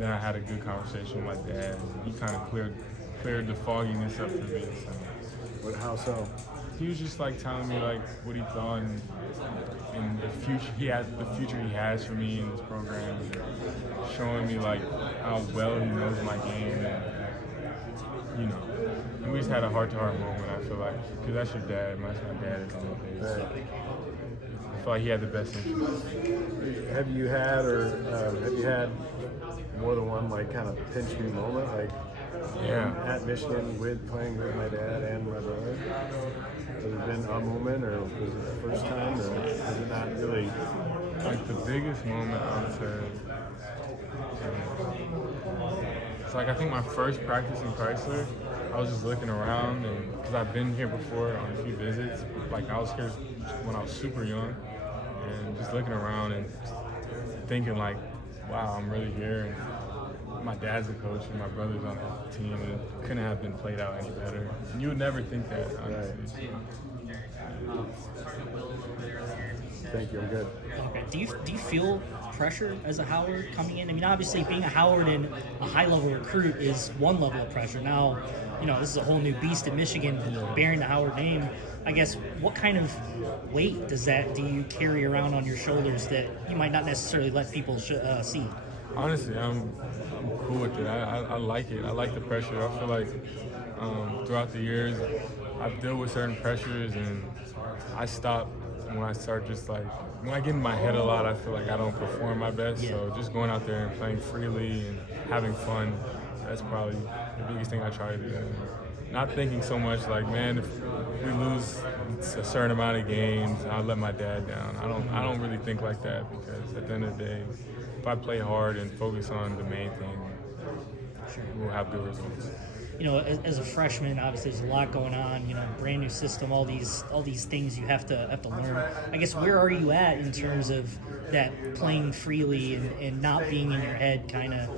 then I had a good conversation with my dad. He kind of cleared the fogginess up for me. So. How so? He was just like telling me like what he thought and the future he has for me in this program, and showing me like how well he knows my game, and and we just had a heart-to-heart moment. I feel like because that's your dad, that's my dad at the end of the day. So I feel like he had the best interest. Have you had more than one like kind of pinch me moment, like at Michigan playing with my dad and my brother? Has it been a moment, or was it the first time, or is it not really? Like the biggest moment, I would say, it's like I think my first practice in Chrysler, I was just looking around, and because I've been here before on a few visits, like I was here when I was super young, and just looking around and thinking like, wow, I'm really here. And my dad's a coach, and my brother's on the team, and it couldn't have been played out any better. And you would never think that, honestly. Right. Thank you. I'm good. Okay. Do you feel pressure as a Howard coming in? I mean, obviously, being a Howard and a high-level recruit is one level of pressure. Now, this is a whole new beast in Michigan, bearing the Howard name. I guess, what kind of weight do you carry around on your shoulders that you might not necessarily let people see? Honestly, I'm cool with it. I like it. I like the pressure. I feel like throughout the years, I've dealt with certain pressures, and I stop when I start when I get in my head a lot, I feel like I don't perform my best. Yeah. So just going out there and playing freely and having fun, that's probably the biggest thing I try to do. Not thinking so much like, man, if we lose a certain amount of games, I'll let my dad down. I don't really think like that, because at the end of the day, if I play hard and focus on the main thing, we'll have good results. As a freshman, obviously there's a lot going on. Brand new system, all these things you have to learn. I guess, where are you at in terms of that playing freely and not being in your head, kind of,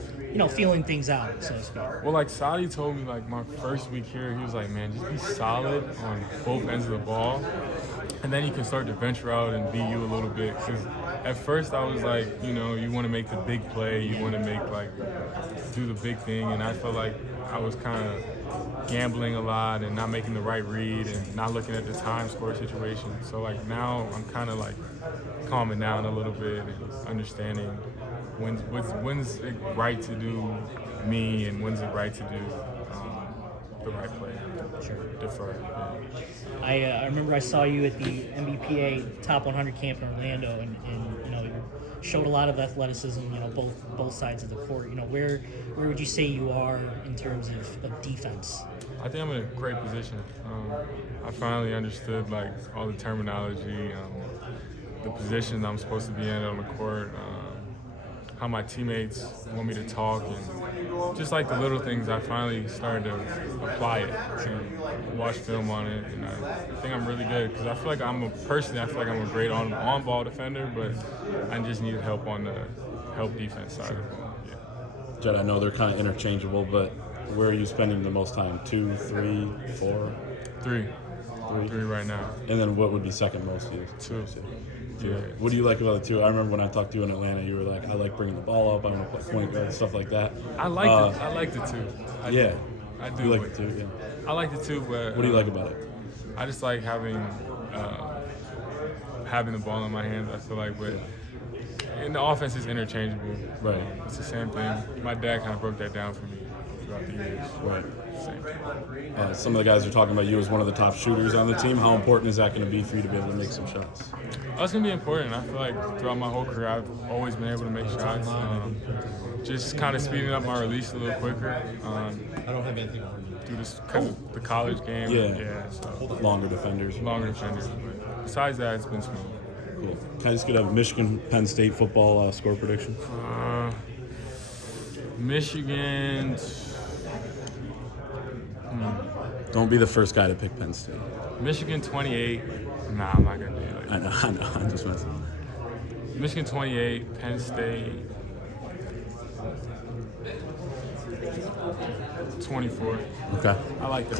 feeling things out, so to speak? Well, like Sadi told me, like my first week here, he was like, man, just be solid on both ends of the ball, and then you can start to venture out and be you a little bit. Because at first I was like, you want to make the big play, you want to do the big thing, and I felt like I was kind of gambling a lot and not making the right read and not looking at the time score situation. So like now I'm kind of like calming down a little bit and understanding when's it right to do me and when's it right to do the right play. Sure. Defer. Yeah. I remember I saw you at the MBPA Top 100 camp in Orlando, and you showed a lot of athleticism, both sides of the court. Where would you say you are in terms of defense? I think I'm in a great position. I finally understood all the terminology, the positions I'm supposed to be in on the court, how my teammates want me to talk, and just the little things. I finally started to apply it and watch film on it, and I think I'm really good, because I feel like I'm a great on-ball defender, but I just needed help on the defense side of the ball. Yeah. Jett, I know they're kind of interchangeable, but where are you spending the most time? 2, 3, 4? 3. 3 right now. And then what would be second most to you? 2. Yeah. What do you like about the 2? I remember when I talked to you in Atlanta, you were like, I like bringing the ball up, I want to play point guard, stuff like that. I like the 2. I do. You like the 2, yeah. I like the 2, but what do you like about it? I just like having the ball in my hands. I feel like, but in the offense is interchangeable. Right. It's the same thing. My dad kind of broke that down for me throughout the years. Right. Same thing. Some of the guys are talking about you as one of the top shooters on the team. How important is that going to be for you to be able to make some shots? Oh, it's going to be important. I feel like throughout my whole career, I've always been able to make shots. Just kind of speeding up my release a little quicker. I don't have anything on you. Because of the college game. Yeah. So Longer defenders. But besides that, it's been smooth. Cool. Can I just get a Michigan-Penn State football score prediction? Michigan. Don't be the first guy to pick Penn State. Michigan 28. Nah, I'm not going to do it. I know. I'm just messing. Michigan 28, Penn State 24. Okay. I like that.